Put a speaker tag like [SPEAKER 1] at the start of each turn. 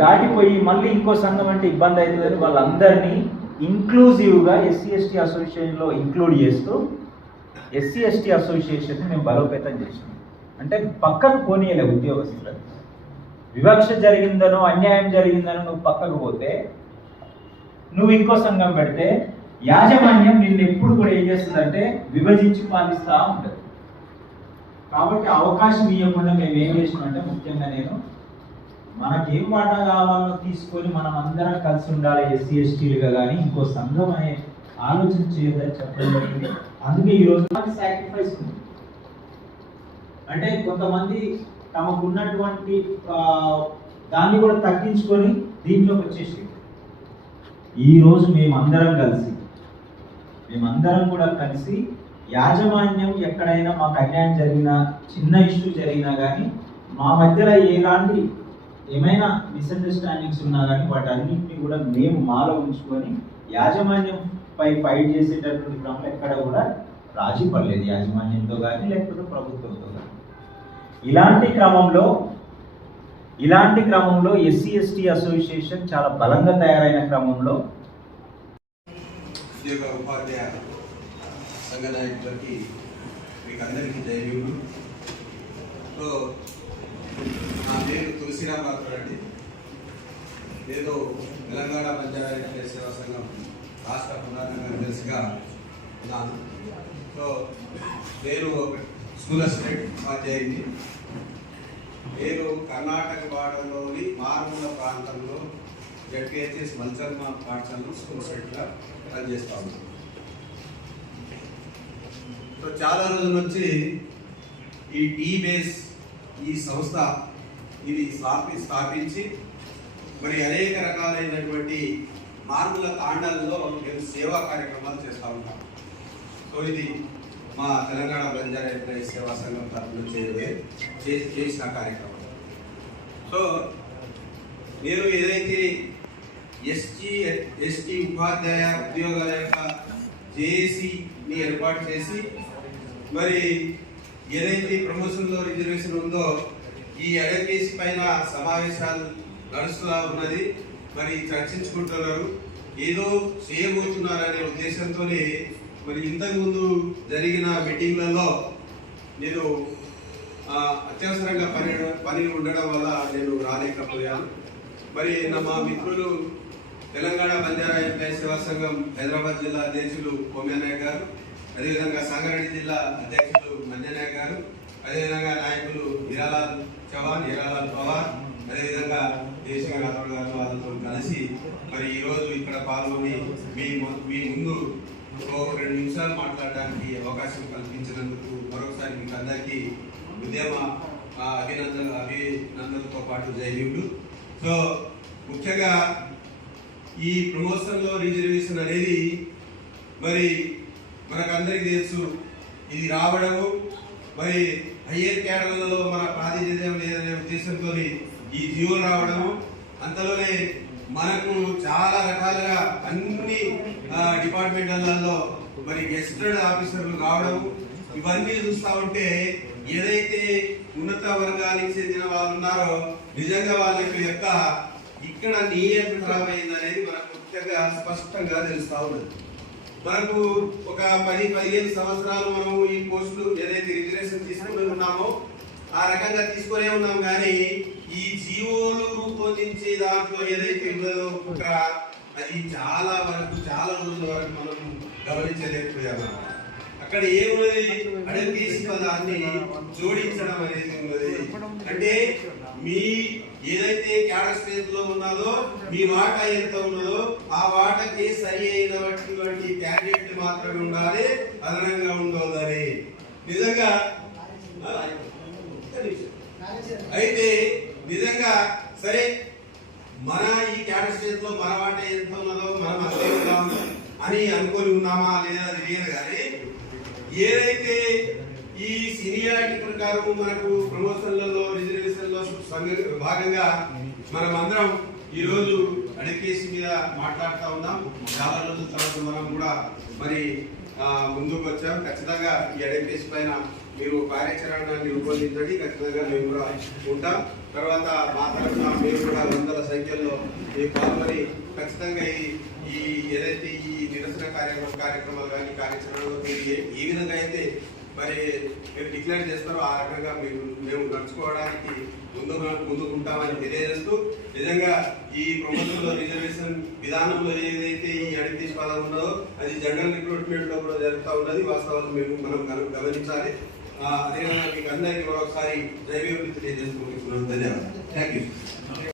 [SPEAKER 1] దాటిపోయి మళ్ళీ ఇంకో సంఘం అంటే ఇబ్బంది అవుతుందని వాళ్ళందరినీ ఇంక్లూజివ్గా ఎస్సీ ఎస్టీ అసోసియేషన్లో ఇంక్లూడ్ చేస్తూ ఎస్సీ ఎస్టీ అసోసియేషన్ మేము బలోపేతం చేసినాం. అంటే పక్కకు పోనీయలే ఉద్యోగస్తులకు వివక్ష జరిగిందనో అన్యాయం జరిగిందనో నువ్వు పక్కకు పోతే నువ్వు ఇంకో సంఘం పెడితే యాజమాన్యం నిన్ను ఎప్పుడు కూడా ఏం చేస్తుందంటే విభజించి పాలిస్తూ ఉంటుంది. కాబట్టి అవకాశం ఇవ్వకుండా మేము ఏం చేసినామంటే ముఖ్యంగా నేను మనకేం ఏం వాటా కావాలో తీసుకొని మనం అందరం కలిసి ఉండాలి ఎస్సీ ఎస్టీలుగా కానీ ఇంకో సంఘం అనే ఆలోచన చేయదని చెప్పడం జరిగింది. అందుకే ఈరోజు సాక్రిఫైస్ ఉంది. అంటే కొంతమంది తమకు ఉన్నటువంటి దాన్ని కూడా తగ్గించుకొని దీంట్లోకి వచ్చేసి ఈరోజు మేమందరం కలిసి మేమందరం కూడా కలిసి యాజమాన్యం ఎక్కడైనా మాకు అన్యాయం జరిగినా చిన్న ఇష్యూ జరిగినా కానీ మా మధ్యలో ఎలాంటి ఏమైనా మిస్అండర్స్టాండింగ్స్ ఉన్నా కానీ వాటన్నింటినీ కూడా మేము మాలో ఉంచుకొని యాజమాన్యం పై ఫైట్ చేసేటటువంటి క్రమంలో ఎక్కడ కూడా రాజీ పడలేదు. యాజమాన్యంతో కానీ లేకపోతే ప్రభుత్వంతో కానీ ఇలాంటి క్రమంలో ఇలాంటి క్రమంలో ఎస్సీ ఎస్టీ అసోసియేషన్ చాలా బలంగా తయారైన క్రమంలో
[SPEAKER 2] ఉద్యోగ ఉపాధ్యాయ సంఘ నాయకులకి మీకు అందరికీ ధైర్యములు సో నా పేరు తులసిరామారావు ఏదో తెలంగాణ పంచాయతీ సేవా సంఘం రాష్ట్ర ప్రధాన కార్యదర్శిగా ఉన్నాను. సో నేను ఒక స్కూల్ అసిస్టెంట్ ఉపాధ్యాయుని నేను కర్ణాటక వాడలోని మారుమూల ప్రాంతంలో జడ్కేఎస్ఎస్ మల్చర్మ పాఠశాలలో స్కూల్ సెట్గా పనిచేస్తా ఉన్నాను. సో చాలా రోజుల నుంచి ఈ టీ బేస్ ఈ సంస్థ ఇది స్థాపి స్థాపించి మరి అనేక రకాలైనటువంటి మార్పుల తాండాలలో మేము సేవా కార్యక్రమాలు చేస్తూ ఉంటాం. సో ఇది మా తెలంగాణ బంజారా ఎంప్లాయీస్ సేవా సంఘం తరఫున చేయబోయే చే- చేసిన కార్యక్రమం. సో నేను ఏదైతే ఎస్టీ ఎస్టీ ఉపాధ్యాయ ఉద్యోగాల యొక్క జేఏసీని ఏర్పాటు చేసి మరి ఏదైతే ప్రమోషన్లో రిజర్వేషన్ ఉందో ఈ ఎడకేసి పైన సమావేశాలు నడుస్తూ ఉన్నది. మరి చర్చించుకుంటున్నారు. ఏదో చేయబోతున్నారనే ఉద్దేశంతోనే మరి ఇంతకుముందు జరిగిన మీటింగ్లలో నేను అత్యవసరంగా పని పని ఉండడం వల్ల నేను రాలేకపోయాను. మరి నా మా మిత్రులు తెలంగాణ బంజారా ఎంప్లాయీ సేవా సంఘం హైదరాబాద్ జిల్లా అధ్యక్షులు కోమ్యానాయ్ గారు అదేవిధంగా సంగారెడ్డి జిల్లా అధ్యక్షులు మంజనాయక్ గారు అదేవిధంగా నాయకులు హీరాలాల్ చవాన్ హీరాలాల్ పవార్ అదేవిధంగా దేశంగా రాథోడ్ గారు వాళ్ళతో కలిసి మరి ఈరోజు ఇక్కడ పాల్గొని మీ మీ ముందు ఒక రెండు నిమిషాలు మాట్లాడడానికి అవకాశం కల్పించినందుకు మరొకసారి మీకు అందరికీ ఉద్యమ ఆ, అభినందన అభినందనతో పాటు జైవ్యుడు సో ముఖ్యంగా ఈ ప్రమోషన్లో రిజర్వేషన్ అనేది మరి మనకందరికీ తెలుసు ఇది రావడము మరి హయ్యర్ క్యాడర్లలో మన ప్రాతినిధ్యం లేదనే ఉద్దేశంతో ఈ జీవో రావడము అంతలోనే మనకు చాలా రకాలుగా అన్ని డిపార్ట్మెంట్లలో మరి గెస్టెడ్ ఆఫీసర్లు రావడం ఇవన్నీ చూస్తా ఉంటే ఏదైతే ఉన్నత వర్గానికి చెందిన వాళ్ళు ఉన్నారో నిజంగా వాళ్ళ యొక్క ఇక్కడ నియంత్రమైంది అనేది మనకు ముఖ్యంగా స్పష్టంగా తెలుస్తూ ఉన్నది. మనకు ఒక పది పదిహేను సంవత్సరాలు మనము ఈ పోస్టులు ఏదైతే రిజర్వేషన్ తీసుకుని ఉన్నామో ఆ రకంగా తీసుకునే ఉన్నాం కానీ ఈ జీవోలు రూపొందించే దాంట్లో ఏదైతే ఉన్నదో ఒక అది చాలా వరకు చాలా రోజుల వరకు మనం గమనించలేకపోయాము అక్కడ ఏమున్నది? అడగేసి పదాన్ని జోడించడం అనేది ఉన్నది. అంటే మీ ఏదైతే క్యాడర్ స్టేజ్లో ఉన్నదో మీ వాటా ఎంత ఉన్నదో ఆ వాటకి సరి అయినటువంటి క్యాండిడేట్ మాత్రమే ఉండాలి అదనంగా ఉండవద్దని నిజంగా అయితే నిజంగా సరే మన ఈ క్యాడర్ స్టేజ్లో మన వాట ఎంత ఉన్నదో మనం అంతే ఉన్నాం అని అనుకొని ఉన్నామా లేదా అది లేదు కానీ ఏదైతే ఈ సీనియారిటీ ప్రకారం మనకు ప్రమోషన్లలో రిజర్వేషన్లో భాగంగా మనం అందరం ఈ రోజు అడికేసి మీద మాట్లాడుతూ ఉన్నాం. చాలా రోజుల తర్వాత మనం కూడా మరి ముందుకు వచ్చాం. ఖచ్చితంగా ఈ అడికేసి పైన మీరు కార్యాచరణాన్ని రూపొందించండి. ఖచ్చితంగా మేము కూడా ఉంటాం. తర్వాత మా తరఫున కూడా వందల సంఖ్యలో ఈ పాల్గొని ఖచ్చితంగా ఈ ఈ ఏదైతే ఈ నిరసన కార్యక్రమం కార్యక్రమాలు కానీ కార్యాచరణలో ఏ విధంగా అయితే మరి మీరు డిక్లేర్ చేస్తారో ఆ రకంగా మీరు మేము నడుచుకోవడానికి ముందు ముందుకుంటామని తెలియజేస్తూ నిజంగా ఈ ప్రభుత్వంలో రిజర్వేషన్ విధానంలో ఏదైతే ఈ అడిగితీస్ పదం ఉన్నదో అది జనరల్ రిక్రూట్మెంట్లో కూడా జరుగుతూ ఉన్నది. వాస్తవాలు మేము మనం గమనించాలి. అదేవిధంగా మీకు అందరికీ మరొకసారి జైవీవృత్తి తెలియజేస్తూ ధన్యవాదాలు. Thank you